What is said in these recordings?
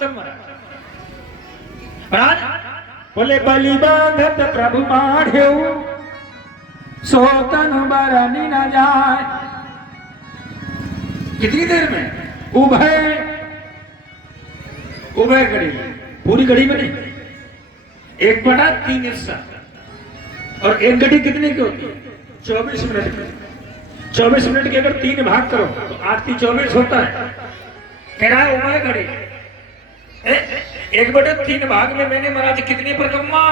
तब महाराज बोले बलि बांधत प्रभु माढ़ेऊ सोतन बरनी न जाए। कितनी देर में? उभय उभय घड़ी, पूरी घड़ी में नहीं, 1/3 हिस्सा। और एक घड़ी कितने की होती है? 24 मिनट की। 24 मिनट के अगर 3 भाग करो तो 8 × 24 होता है। कह रहा है उभय घड़ी 1/3 भाग में मैंने महाराज कितनी परिक्रमा?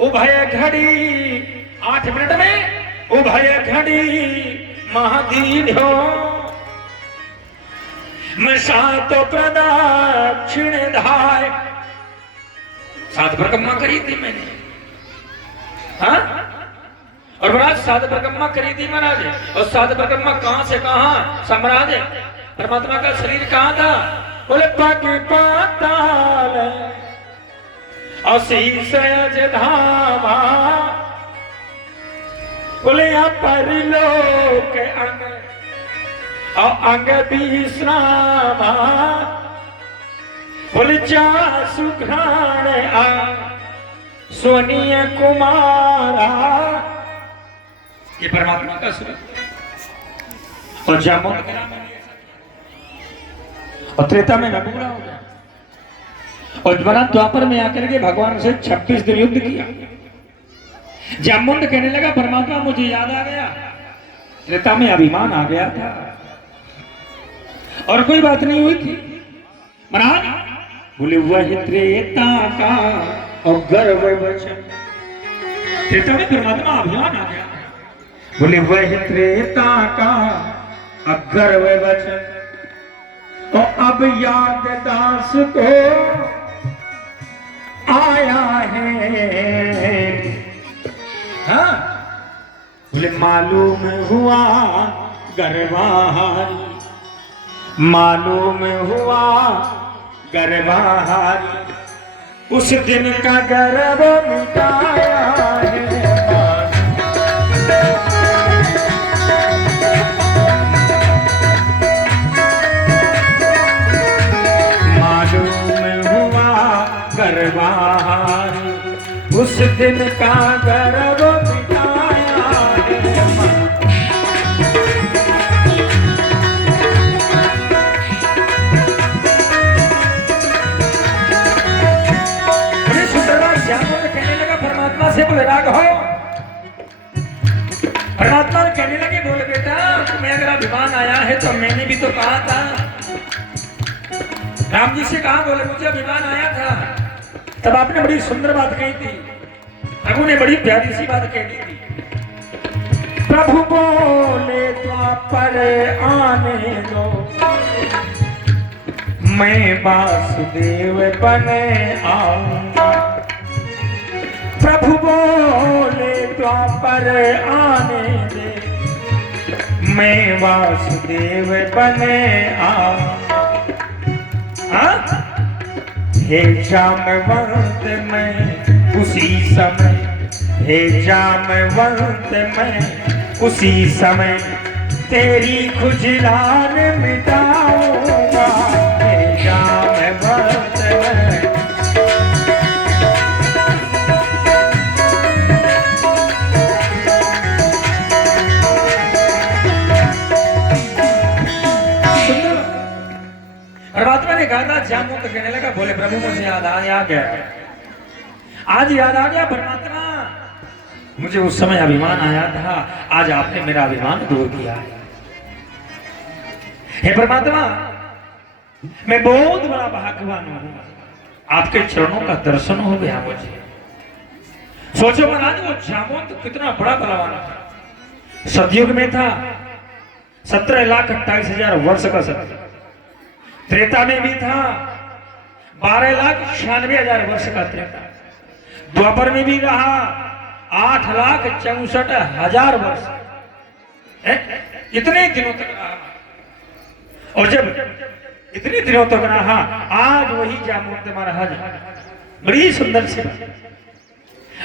उभय घड़ी 8 मिनट में उभय घड़ी महादीढ़ो मैं 7 प्रदक्षिण धाय। 7 परिक्रमा करी थी मैंने, हाँ? और महाराज 7 परिक्रमा करी थी महाराज। और 7 परिक्रमा कहां से कहां? सम्राज परमात्मा का शरीर कहां था? बोले पाके पाताल अशीष धामा। बोले यहाँ परलोक अंग और अंग विश्रामा। बोले जा सुघ्राण आ सोनीय कुमारा। ये परमात्मा का स्वरूप। और जामुन और त्रेता में नबूरा हो गया। और द्वापर में आकर के भगवान से 26 दिन युद्ध किया। जामुन कहने लगा परमात्मा मुझे याद आ गया, त्रेता में अभिमान आ गया था और कोई बात नहीं हुई थी। महाराज बोले वही त्रेता का और गर्व वचन। त्रेता में परमात्मा अभिमान आ गया। बोले वही त्रेता का गर्व वचन। तो अब याद दास को आया है, हाँ? बोले मालूम हुआ गर्वाहारी, मालूम हुआ गर्वाहारी। उस दिन का गर्व मिटाया है। उस दिन का गर्व मिटाया है। कहने लगा परमात्मा से, बोले राघव, परमात्मा कहने लगे बोले बेटा तुम्हें अगर अभिमान आया है तो मैंने भी तो कहा था। राम जी से कहा, बोले मुझे अभिमान आया था। तब आपने बड़ी सुंदर बात कही थी, प्रभु ने बड़ी प्यारी सी बात कह दी थी। प्रभु बोले द्वापर आने दो, मैं वासुदेव बने आऊंगा। प्रभु बोले द्वापर आने दे, मैं वासुदेव बने आऊंगा। हे जामवंत मैं उसी समय, हे जामवंत मैं उसी समय तेरी खुजलान मिटाऊंगा। हे जामवंत मैं परमात्मा ने कहा था। जामुन तो कहने लगा, बोले प्रभु मुझे याद आ गया, आज याद आ गया परमात्मा, मुझे उस समय अभिमान आया था, आज आपने मेरा अभिमान दूर किया है। हे परमात्मा मैं बहुत बड़ा भाग्यवान हूं, आपके चरणों का दर्शन हो गया मुझे। सोचो महाराज वो जामुन तो कितना बड़ा बलवान था, सतयुग में था, 17,28,000 वर्ष का सत्य। त्रेता में भी था 12,96,000 वर्ष का त्रेता। द्वापर में भी रहा 8,64,000 वर्ष, इतने दिनों तक रहा। और जब इतने दिनों तक रहा, आज वही जामवंत महाराज, बड़ी सुंदर सी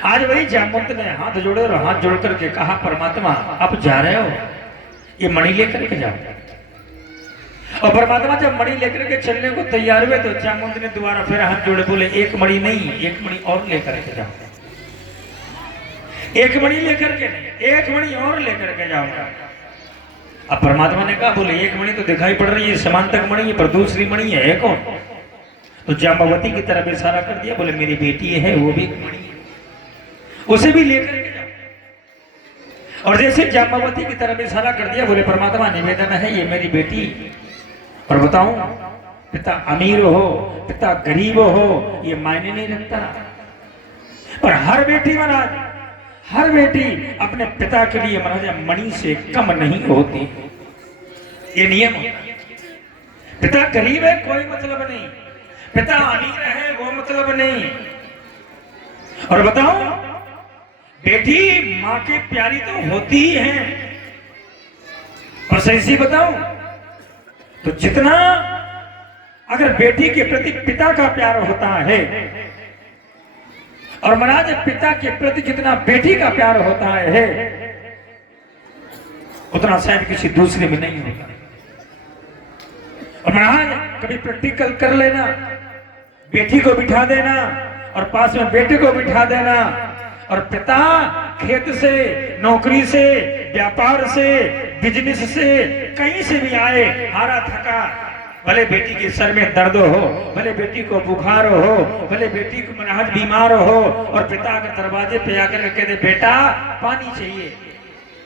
आज वही जामवंत ने हाथ जोड़े और हाथ जोड़ करके कहा परमात्मा आप जा रहे हो, ये मणि लेकर के जाओ। और परमात्मा जब मणि लेकर के चलने को तैयार हुए तो चामुंड ने दोबारा फिर हाथ जोड़े बोले एक मणि नहीं, एक मणि और लेकर के जाओ। एक मणि लेकर के नहीं, एक मणि और लेकर के जाओ। अब परमात्मा ने कहा बोले एक मणि तो दिखाई पड़ रही है, समांतक मणि है, पर दूसरी मणि है कौन? तो जाम्बवती की तरफ इशारा कर दिया, बोले मेरी बेटी है, वो भी एक मणि है, उसे भी लेकर के जाओ। और जैसे जाम्बवती की तरफ इशारा कर दिया, बोले परमात्मा निवेदन है ये मेरी बेटी, और बताऊं पिता अमीर हो पिता गरीब हो ये मायने नहीं रखता, पर हर बेटी महाराज, हर बेटी अपने पिता के लिए महाराज मणि से कम नहीं होती, ये नियम है। पिता गरीब है कोई मतलब नहीं, पिता अमीर है वो मतलब नहीं। और बताओ बेटी मां की प्यारी तो होती ही है, और सही बताऊं तो जितना अगर बेटी के प्रति पिता का प्यार होता है, और महाराज पिता के प्रति जितना बेटी का प्यार होता है, उतना शायद किसी दूसरे में नहीं होता। और महाराज कभी प्रैक्टिकल कर लेना, बेटी को बिठा देना और पास में बेटे को बिठा देना, और पिता खेत से, नौकरी से, व्यापार से, बिजनेस से, कहीं से भी आए हारा थका, भले बेटी के सर में दर्द हो, भले बेटी को बुखार हो, भले बेटी को महाराज बीमार हो, और पिता के दरवाजे पे आकर कह दे बेटा पानी चाहिए,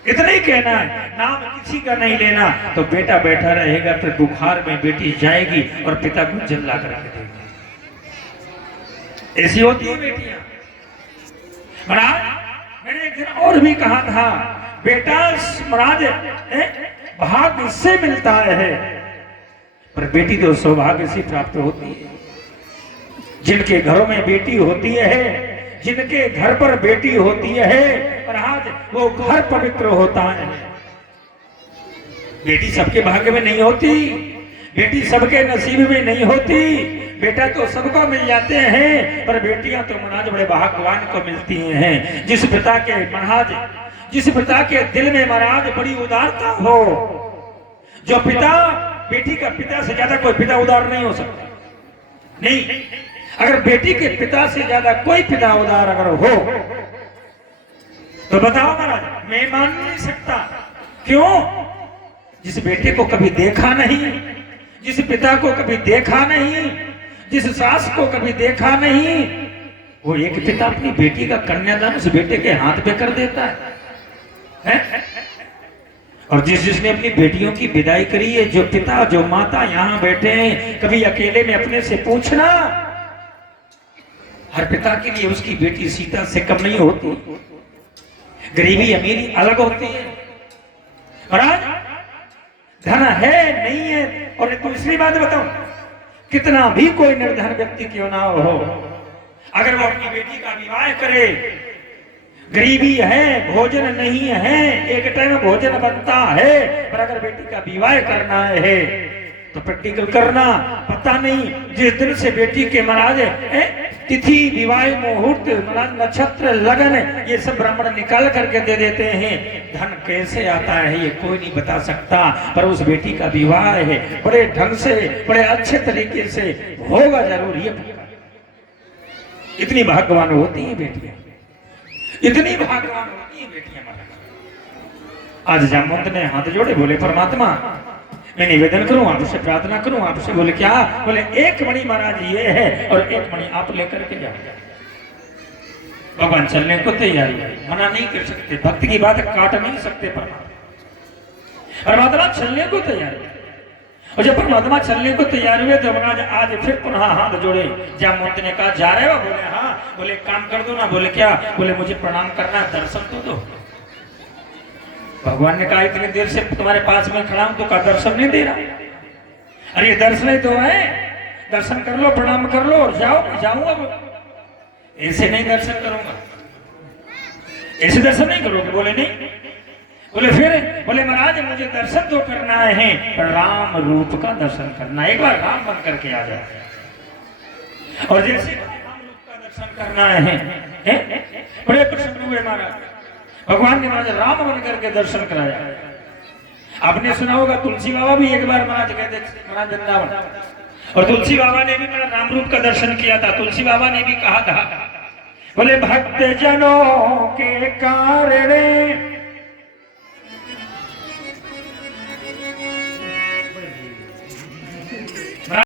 इतना ही कहना है, नाम किसी का नहीं लेना, तो बेटा बैठा रहेगा, फिर बुखार में बेटी जाएगी और पिता को जल्ला करके देगी। ऐसी होती है बेटियां। महाराज मैंने एक दिन और भी कहा था, बेटा महाराज भाग्य से मिलता है, पर बेटी तो सौभाग्य से प्राप्त होती है। जिनके घरों में बेटी होती है, जिनके घर पर बेटी होती है, महाराज वो घर पवित्र होता है। बेटी सबके भाग्य में नहीं होती, बेटी सबके नसीब में नहीं होती, बेटा तो सबको मिल जाते हैं, पर बेटियां तो महाराज बड़े भाग्यवान को मिलती हैं। जिस पिता के महाराज, जिस पिता के दिल में महाराज बड़ी उदारता हो, जो पिता, बेटी का पिता से ज्यादा कोई पिता उदार नहीं हो सकता, नहीं। अगर बेटी के पिता से ज्यादा कोई पिता उदार अगर हो तो बताओ महाराज मैं मान नहीं सकता। क्यों? जिस बेटे को कभी देखा नहीं, जिस पिता को कभी देखा नहीं, जिस सास को कभी देखा नहीं, वो एक पिता अपनी बेटी का कन्यादान उस बेटे के हाथ पे कर देता है? और जिसने अपनी बेटियों की विदाई करी है, जो पिता जो माता यहाँ बैठे हैं, कभी अकेले में अपने से पूछना, हर पिता के लिए उसकी बेटी सीता से कम नहीं होती। गरीबी अमीरी अलग होती है, महाराज धन है नहीं है। और दूसरी बात बताऊं, कितना भी कोई निर्धन व्यक्ति क्यों ना हो, अगर वो अपनी बेटी का विवाह करे, गरीबी है, भोजन नहीं है, एक टाइम भोजन बनता है, पर अगर बेटी का विवाह करना है तो प्रैक्टिकल करना, पता नहीं जिस दिन से बेटी के महाराज तिथि, विवाह, मुहूर्त, महाराज नक्षत्र, लगन, ये सब ब्राह्मण निकाल करके दे देते हैं। धन कैसे आता है ये कोई नहीं बता सकता, पर उस बेटी का विवाह है बड़े ढंग से, बड़े अच्छे तरीके से होगा जरूर। ये इतनी भाग्यवान होती है बेटियां, इतनी भाग्यवान होती है बेटियां। आज जामवंत ने हाथ जोड़े, बोले परमात्मा मैं निवेदन करूं आपसे, प्रार्थना करूं आपसे। बोले क्या? बोले एक मणि महाराज ये है और एक मणि आप लेकर के जाओ। भगवान चलने को तैयारी है, मना नहीं कर सकते, भक्त की बात काट नहीं सकते। परमात्मा चलने को तैयार है, और जब परमात्मा चलने को तैयार हुए तो महाराज आज फिर पुनः हाथ जोड़े। जामवंत ने कहा जा रहे हो? बोले हाँ। बोले काम कर दो ना। बोले क्या? बोले मुझे प्रणाम करना, दर्शन तो दो। भगवान ने कहा इतनी देर से तुम्हारे पास में खड़ा हूं तो का दर्शन नहीं दे रहा? अरे दर्शन ही तो है, दर्शन कर लो, प्रणाम कर लो और जाओ। जाऊंगा ऐसे नहीं दर्शन करूंगा, ऐसे दर्शन नहीं करोगे? बोले नहीं। बोले फिर? बोले महाराज मुझे दर्शन तो करना है, पर राम रूप का दर्शन करना, एक बार राम बन करके आ जाए। और जैसे राम रूप का दर्शन करना है, बड़े प्रसन्न हुए महाराज। भगवान ने महाराज राम बन करके दर्शन कराया। आपने सुना होगा तुलसी बाबा भी एक बार महाराज गए थे महाराज वृंदावन, और तुलसी बाबा ने भी मेरा राम रूप का दर्शन किया था। तुलसी बाबा ने भी कहा था, बोले भक्त जनों के कारण